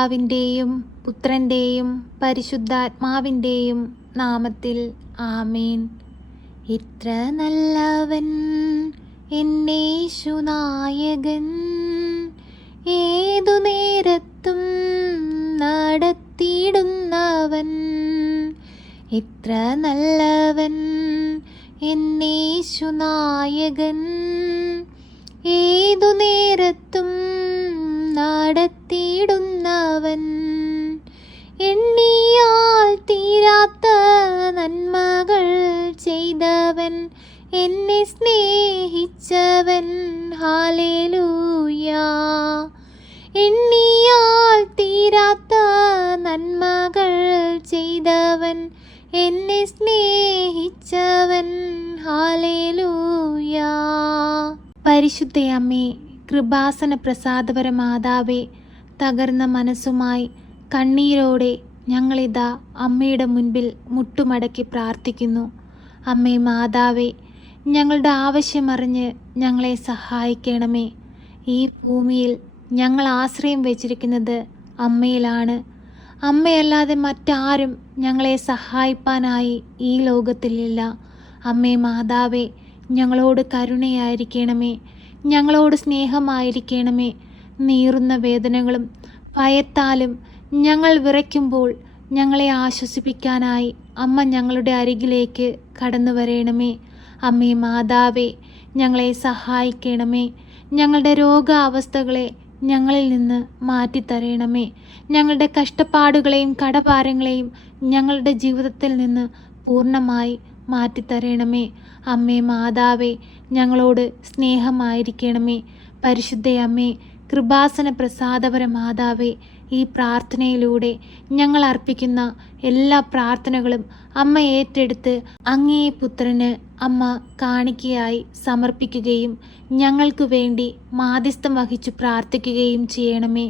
പിതാവിൻ്റെയും പുത്രൻ്റെയും പരിശുദ്ധാത്മാവിൻ്റെയും നാമത്തിൽ ആമേൻ. ഇത്ര നല്ലവൻ എന്നേശുനായകൻ, ഏതു നേരത്തും നടത്തിയിടുന്നവൻ. ഇത്ര നല്ലവൻ എന്നേശുനായകൻ, ഏതു നേരത്തും നടത്തിയിടുന്നവൻ. എണ്ണിയാൽ തീരാത്ത നന്മകൾ ചെയ്തവൻ, എന്നെ സ്നേഹിച്ചവൻ. ഹല്ലേലൂയ. എണ്ണിയാൽ തീരാത്ത നന്മകൾ ചെയ്തവൻ, എന്നെ സ്നേഹിച്ചവൻ. ഹല്ലേലൂയ. പരിശുദ്ധയമ്മേ, കൃപാസന പ്രസാദപര മാതാവേ, തകർന്ന മനസ്സുമായി കണ്ണീരോടെ ഞങ്ങളിതാ അമ്മയുടെ മുൻപിൽ മുട്ടുമടക്കി പ്രാർത്ഥിക്കുന്നു. അമ്മേ മാതാവേ, ഞങ്ങളുടെ ആവശ്യമറിഞ്ഞ് ഞങ്ങളെ സഹായിക്കണമേ. ഈ ഭൂമിയിൽ ഞങ്ങൾ ആശ്രയം വെച്ചിരിക്കുന്നത് അമ്മയിലാണ്. അമ്മയല്ലാതെ മറ്റാരും ഞങ്ങളെ സഹായിപ്പാനായി ഈ ലോകത്തിലില്ല. അമ്മേ മാതാവേ, ഞങ്ങളോട് കരുണയായിരിക്കണമേ, ഞങ്ങളോട് സ്നേഹമായിരിക്കണമേ. നീറുന്ന വേദനകളും ഭയത്താലും ഞങ്ങൾ വിറയ്ക്കുമ്പോൾ ഞങ്ങളെ ആശ്വസിപ്പിക്കാനായി അമ്മ ഞങ്ങളുടെ അരികിലേക്ക് കടന്നു വരേണമേ. അമ്മേ മാതാവേ, ഞങ്ങളെ സഹായിക്കണമേ. ഞങ്ങളുടെ രോഗാവസ്ഥകളെ ഞങ്ങളിൽ നിന്ന് മാറ്റിത്തരയണമേ. ഞങ്ങളുടെ കഷ്ടപ്പാടുകളെയും കടഭാരങ്ങളെയും ഞങ്ങളുടെ ജീവിതത്തിൽ നിന്ന് പൂർണ്ണമായി മാറ്റിത്തരയണമേ. അമ്മേ മാതാവേ, ഞങ്ങളോട് സ്നേഹമായിരിക്കണമേ. പരിശുദ്ധയമ്മേ, കൃപാസന പ്രസാദപര മാതാവേ, ഈ പ്രാർത്ഥനയിലൂടെ ഞങ്ങൾ അർപ്പിക്കുന്ന എല്ലാ പ്രാർത്ഥനകളും അമ്മ ഏറ്റെടുത്ത് അങ്ങേ പുത്രന് അമ്മ കാണിക്കയായി സമർപ്പിക്കുകയും ഞങ്ങൾക്ക് വേണ്ടി മാധ്യസ്ഥം വഹിച്ചു പ്രാർത്ഥിക്കുകയും ചെയ്യണമേ.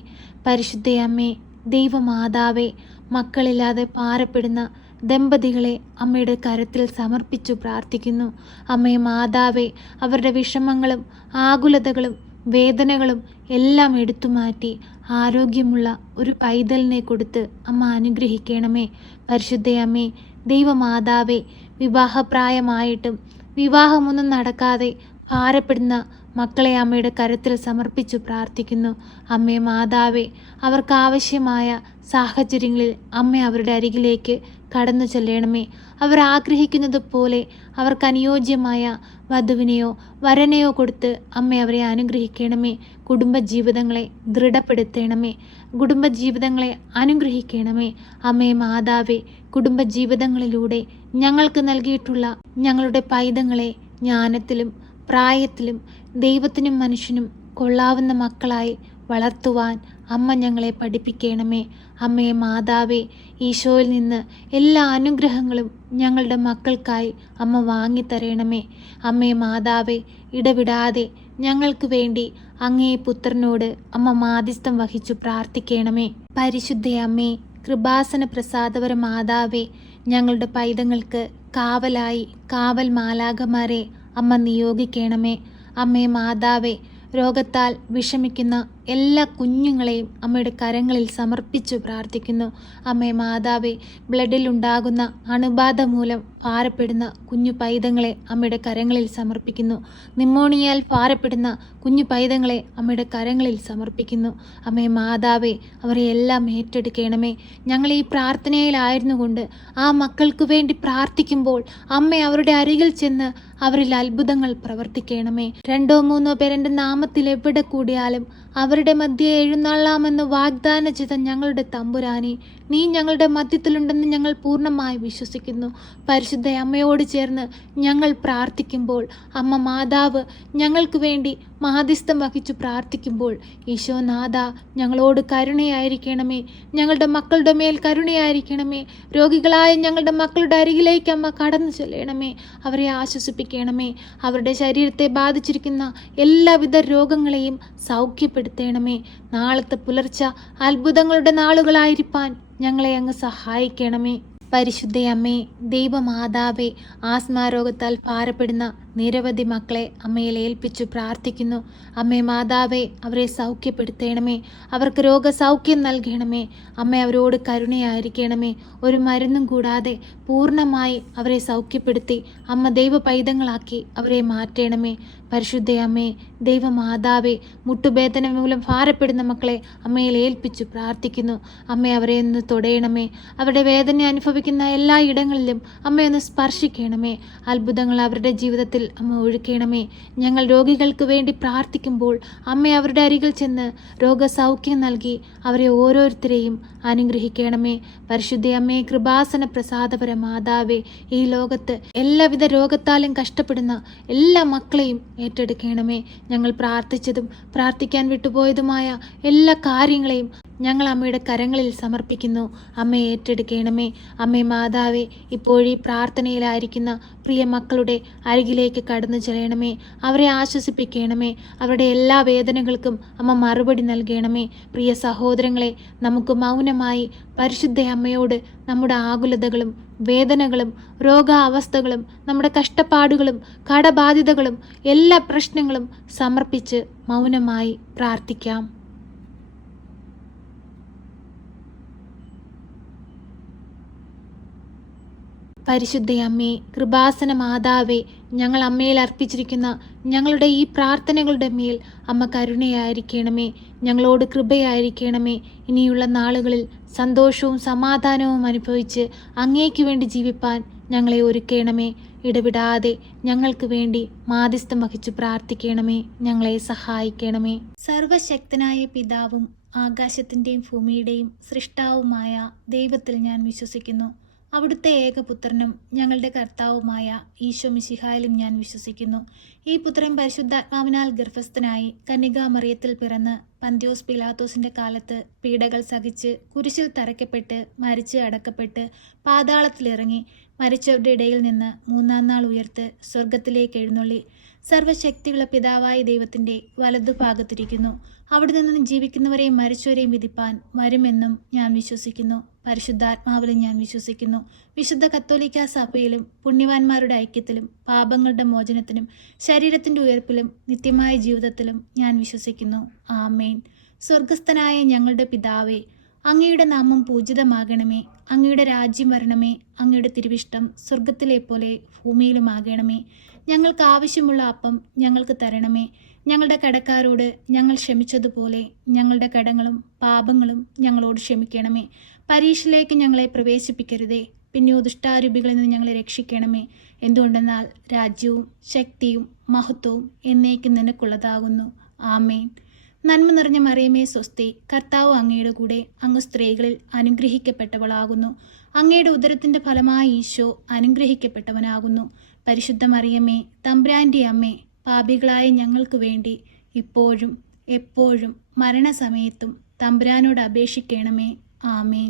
പരിശുദ്ധയമ്മേ, ദൈവമാതാവേ, മക്കളില്ലാതെ ഭാരപ്പെടുന്ന ദമ്പതികളെ അമ്മയുടെ കരത്തിൽ സമർപ്പിച്ചു പ്രാർത്ഥിക്കുന്നു. അമ്മേ മാതാവേ, അവരുടെ വിഷമങ്ങളും ആകുലതകളും വേദനകളും എല്ലാം എടുത്തുമാറ്റി ആരോഗ്യമുള്ള ഒരു പൈതലിനെ കൊടുത്ത് അമ്മ അനുഗ്രഹിക്കണമേ. പരിശുദ്ധയമ്മേ, ദൈവമാതാവേ, വിവാഹപ്രായമായിട്ടും വിവാഹമൊന്നും നടക്കാതെ ഭാരപ്പെടുന്ന മക്കളെ അമ്മയുടെ കരത്തിൽ സമർപ്പിച്ചു പ്രാർത്ഥിക്കുന്നു. അമ്മേ മാതാവേ, അവർക്കാവശ്യമായ സാഹചര്യങ്ങളിൽ അമ്മ അവരുടെ അരികിലേക്ക് കടന്നു ചെല്ലണമേ. അവർ ആഗ്രഹിക്കുന്നത് പോലെ അവർക്ക് അനുയോജ്യമായ വധുവിനെയോ വരനെയോ കൊടുത്ത് അമ്മ അവരെ അനുഗ്രഹിക്കണമേ. കുടുംബജീവിതങ്ങളെ ദൃഢപ്പെടുത്തണമേ. കുടുംബജീവിതങ്ങളെ അനുഗ്രഹിക്കണമേ. അമ്മേ മാതാവേ, കുടുംബജീവിതങ്ങളിലൂടെ ഞങ്ങൾക്ക് നൽകിയിട്ടുള്ള ഞങ്ങളുടെ പൈതങ്ങളെ ജ്ഞാനത്തിലും പ്രായത്തിലും ദൈവത്തിനും മനുഷ്യനും കൊള്ളാവുന്ന മക്കളായി വളർത്തുവാൻ അമ്മ ഞങ്ങളെ പഠിപ്പിക്കണമേ. അമ്മേ മാതാവേ, ഈശോയിൽ നിന്ന് എല്ലാ അനുഗ്രഹങ്ങളും ഞങ്ങളുടെ മക്കൾക്കായി അമ്മ വാങ്ങിത്തരണമേ. അമ്മേ മാതാവേ, ഇടവിടാതെ ഞങ്ങൾക്ക് വേണ്ടി അങ്ങേ പുത്രനോട് അമ്മ മാധ്യസ്ഥം വഹിച്ചു പ്രാർത്ഥിക്കണമേ. പരിശുദ്ധയമ്മേ, കൃപാസന പ്രസാദപര മാതാവേ, ഞങ്ങളുടെ പൈതങ്ങൾക്ക് കാവലായി കാവൽ മാലാഖമാരെ അമ്മ നിയോഗിക്കണമേ. അമ്മേ മാതാവേ, രോഗത്താൽ വിഷമിക്കുന്ന എല്ലാ കുഞ്ഞുങ്ങളെയും അമ്മയുടെ കരങ്ങളിൽ സമർപ്പിച്ചു പ്രാർത്ഥിക്കുന്നു. അമ്മേ മാതാവേ, ബ്ലഡിലുണ്ടാകുന്ന അണുബാധ മൂലം ഭാരപ്പെടുന്ന കുഞ്ഞു പൈതങ്ങളെ അമ്മയുടെ കരങ്ങളിൽ സമർപ്പിക്കുന്നു. നിമോണിയയാൽ ഭാരപ്പെടുന്ന കുഞ്ഞു പൈതങ്ങളെ അമ്മയുടെ കരങ്ങളിൽ സമർപ്പിക്കുന്നു. അമ്മേ മാതാവേ, അവരെ എല്ലാം ഏറ്റെടുക്കണമേ. ഞങ്ങൾ ഈ പ്രാർത്ഥനയിലായിരുന്നു കൊണ്ട് ആ മക്കൾക്ക് വേണ്ടി പ്രാർത്ഥിക്കുമ്പോൾ അമ്മ അവരുടെ അരികിൽ ചെന്ന് അവരിൽ അത്ഭുതങ്ങൾ പ്രവർത്തിക്കണമേ. 2-3 പേർ എൻ്റെ നാമത്തിൽ എവിടെ കൂടിയാലും അവരുടെ മധ്യേ എഴുന്നള്ളാമെന്ന് വാഗ്ദാനം ചെയ്ത ഞങ്ങളുടെ തമ്പുരാനെ, നീ ഞങ്ങളുടെ മധ്യത്തിലുണ്ടെന്ന് ഞങ്ങൾ പൂർണ്ണമായി വിശ്വസിക്കുന്നു. പരിശുദ്ധ അമ്മയോട് ചേർന്ന് ഞങ്ങൾ പ്രാർത്ഥിക്കുമ്പോൾ അമ്മ മാതാവ് ഞങ്ങൾക്ക് വേണ്ടി മാധ്യസ്ഥം വഹിച്ചു പ്രാർത്ഥിക്കുമ്പോൾ ഈശോനാഥ, ഞങ്ങളോട് കരുണയായിരിക്കണമേ. ഞങ്ങളുടെ മക്കളുടെ മേൽ കരുണയായിരിക്കണമേ. രോഗികളായ ഞങ്ങളുടെ മക്കളുടെ അരികിലേക്ക് അമ്മ കടന്നു ചെല്ലണമേ. അവരെ ആശ്വസിപ്പിക്കണമേ. അവരുടെ ശരീരത്തെ ബാധിച്ചിരിക്കുന്ന എല്ലാവിധ രോഗങ്ങളെയും സൗഖ്യപ്പെടുത്തണമേ. നാളത്തെ പുലർച്ച അത്ഭുതങ്ങളുടെ നാളുകളായിരിക്കാൻ ഞങ്ങളെ അങ്ങ് സഹായിക്കണമേ. പരിശുദ്ധയമ്മേ, ദൈവമാതാവേ, ആസ്മാ രോഗത്താൽ ഭാരപ്പെടുന്ന നിരവധി മക്കളെ അമ്മയിൽ ഏൽപ്പിച്ചു പ്രാർത്ഥിക്കുന്നു. അമ്മേ മാതാവേ, അവരെ സൗഖ്യപ്പെടുത്തണമേ, അവർക്ക് രോഗസൗഖ്യം നൽകണമേ. അമ്മ അവരോട് കരുണയായിരിക്കണമേ. ഒരു മരുന്നും കൂടാതെ പൂർണ്ണമായി അവരെ സൗഖ്യപ്പെടുത്തി അമ്മ ദൈവ പൈതങ്ങളാക്കി അവരെ മാറ്റണമേ. പരിശുദ്ധ അമ്മേ, ദൈവമാതാവേ, മുട്ടുവേദന മൂലം ഭാരപ്പെടുന്ന മക്കളെ അമ്മയിൽ ഏൽപ്പിച്ചു പ്രാർത്ഥിക്കുന്നു. അമ്മ അവരെ ഒന്ന് തൊടയണമേ. അവരുടെ വേദന അനുഭവിക്കുന്ന എല്ലാ ഇടങ്ങളിലും അമ്മയൊന്ന് സ്പർശിക്കണമേ. അത്ഭുതങ്ങൾ അവരുടെ ജീവിതത്തിൽ അമ്മ ഒഴുക്കണമേ. ഞങ്ങൾ രോഗികൾക്ക് വേണ്ടി പ്രാർത്ഥിക്കുമ്പോൾ അമ്മ അവരുടെ അരികിൽ ചെന്ന് രോഗസൗഖ്യം നൽകി അവരെ ഓരോരുത്തരെയും അനുഗ്രഹിക്കണമേ. പരിശുദ്ധ അമ്മേ, കൃപാസന പ്രസാദപര മാതാവേ, ഈ ലോകത്ത് എല്ലാവിധ രോഗത്താലും കഷ്ടപ്പെടുന്ന എല്ലാ മക്കളെയും ഏറ്റെടുക്കണമേ. ഞങ്ങൾ പ്രാർത്ഥിച്ചതും പ്രാർത്ഥിക്കാൻ വിട്ടുപോയതുമായ എല്ലാ കാര്യങ്ങളെയും ഞങ്ങൾ അമ്മയുടെ കരങ്ങളിൽ സമർപ്പിക്കുന്നു. അമ്മയെ ഏറ്റെടുക്കണമേ. അമ്മേ മാതാവേ, ഇപ്പോഴീ പ്രാർത്ഥനയിലായിരിക്കുന്ന പ്രിയ മക്കളുടെ അരികിലേക്ക് കടന്നു ചെല്ലണമേ. അവരെ ആശ്വസിപ്പിക്കണമേ. അവരുടെ എല്ലാ വേദനകൾക്കും അമ്മ മറുപടി നൽകണമേ. പ്രിയ സഹോദരങ്ങളെ, നമുക്ക് മൗനമായി പരിശുദ്ധ അമ്മയോട് നമ്മുടെ ആകുലതകളും വേദനകളും രോഗാവസ്ഥകളും നമ്മുടെ കഷ്ടപ്പാടുകളും കടബാധ്യതകളും എല്ലാ പ്രശ്നങ്ങളും സമർപ്പിച്ച് മൗനമായി പ്രാർത്ഥിക്കാം. പരിശുദ്ധ അമ്മേ, കൃപാസന മാതാവേ, ഞങ്ങൾ അമ്മയിൽ അർപ്പിച്ചിരിക്കുന്ന ഞങ്ങളുടെ ഈ പ്രാർത്ഥനകളുടെ മേൽ അമ്മ കരുണയായിരിക്കണമേ. ഞങ്ങളോട് കൃപയായിരിക്കണമേ. ഇനിയുള്ള നാളുകളിൽ സന്തോഷവും സമാധാനവും അനുഭവിച്ച് അങ്ങേക്ക് വേണ്ടി ജീവിപ്പാൻ ഞങ്ങളെ ഒരുക്കണമേ. ഇടവിടാതെ ഞങ്ങൾക്ക് വേണ്ടി മാധ്യസ്ഥം വഹിച്ചു പ്രാർത്ഥിക്കണമേ. ഞങ്ങളെ സഹായിക്കണമേ. സർവശക്തനായ പിതാവും ആകാശത്തിൻ്റെയും ഭൂമിയുടെയും സൃഷ്ടാവുമായ ദൈവത്തിൽ ഞാൻ വിശ്വസിക്കുന്നു. അവിടുത്തെ ഏകപുത്രനും ഞങ്ങളുടെ കർത്താവുമായ ഈശോ മിശിഹായിലും ഞാൻ വിശ്വസിക്കുന്നു. ഈ പുത്രൻ പരിശുദ്ധാത്മാവിനാൽ ഗർഭസ്ഥനായി കന്യകാമറിയത്തിൽ പിറന്ന് പന്ത്യോസ് പിലാത്തോസിന്റെ കാലത്ത് പീഡകൾ സഹിച്ച് കുരിശിൽ തറയ്ക്കപ്പെട്ട് മരിച്ച് അടക്കപ്പെട്ട് പാതാളത്തിലിറങ്ങി മരിച്ചവരുടെ ഇടയിൽ നിന്ന് മൂന്നാം നാൾ ഉയർത്ത് സ്വർഗത്തിലേക്ക് എഴുന്നള്ളി സർവശക്തിയുള്ള പിതാവായ ദൈവത്തിൻ്റെ വലതുഭാഗത്തിരിക്കുന്നു. അവിടെ നിന്ന് ജീവിക്കുന്നവരെയും മരിച്ചവരെയും വിധിപ്പാൻ വരുമെന്നും ഞാൻ വിശ്വസിക്കുന്നു. പരിശുദ്ധാത്മാവിലും ഞാൻ വിശ്വസിക്കുന്നു. വിശുദ്ധ കത്തോലിക്കാ സഭയിലും പുണ്യവാന്മാരുടെ ഐക്യത്തിലും പാപങ്ങളുടെ മോചനത്തിനും ശരീരത്തിൻ്റെ ഉയർപ്പിലും നിത്യമായ ജീവിതത്തിലും ഞാൻ വിശ്വസിക്കുന്നു. ആമേൻ. സ്വർഗസ്ഥനായ ഞങ്ങളുടെ പിതാവേ, അങ്ങയുടെ നാമം പൂജിതമാകണമേ. അങ്ങയുടെ രാജ്യം വരണമേ. അങ്ങയുടെ തിരുവിഷ്ടം സ്വർഗത്തിലെ പോലെ ഭൂമിയിലുമാകണമേ. ഞങ്ങൾക്ക് ആവശ്യമുള്ള അപ്പം ഞങ്ങൾക്ക് തരണമേ. ഞങ്ങളുടെ കടക്കാരോട് ഞങ്ങൾ ക്ഷമിച്ചതുപോലെ ഞങ്ങളുടെ കടങ്ങളും പാപങ്ങളും ഞങ്ങളോട് ക്ഷമിക്കണമേ. പരീക്ഷയിലേക്ക് ഞങ്ങളെ പ്രവേശിപ്പിക്കരുതേ, പിന്നെയോ ദുഷ്ടാരൂപികളിൽ നിന്ന് ഞങ്ങളെ രക്ഷിക്കണമേ. എന്തുകൊണ്ടെന്നാൽ രാജ്യവും ശക്തിയും മഹത്വവും എന്നേക്കും നിനക്കുള്ളതാകുന്നു. ആമേൻ. നന്മ നിറഞ്ഞ മറിയമേ സ്വസ്തി, കർത്താവ് അങ്ങയുടെ കൂടെ, അങ്ങ് സ്ത്രീകളിൽ അനുഗ്രഹിക്കപ്പെട്ടവളാകുന്നു. അങ്ങയുടെ ഉദരത്തിൻ്റെ ഫലമായ ഈശോ അനുഗ്രഹിക്കപ്പെട്ടവനാകുന്നു. പരിശുദ്ധ മറിയമേ, തമ്പുരാൻ്റെ അമ്മേ, പാപികളായ ഞങ്ങൾക്ക് വേണ്ടി ഇപ്പോഴും എപ്പോഴും മരണസമയത്തും തമ്പുരാനോട് അപേക്ഷിക്കണമേ. ആമേൻ.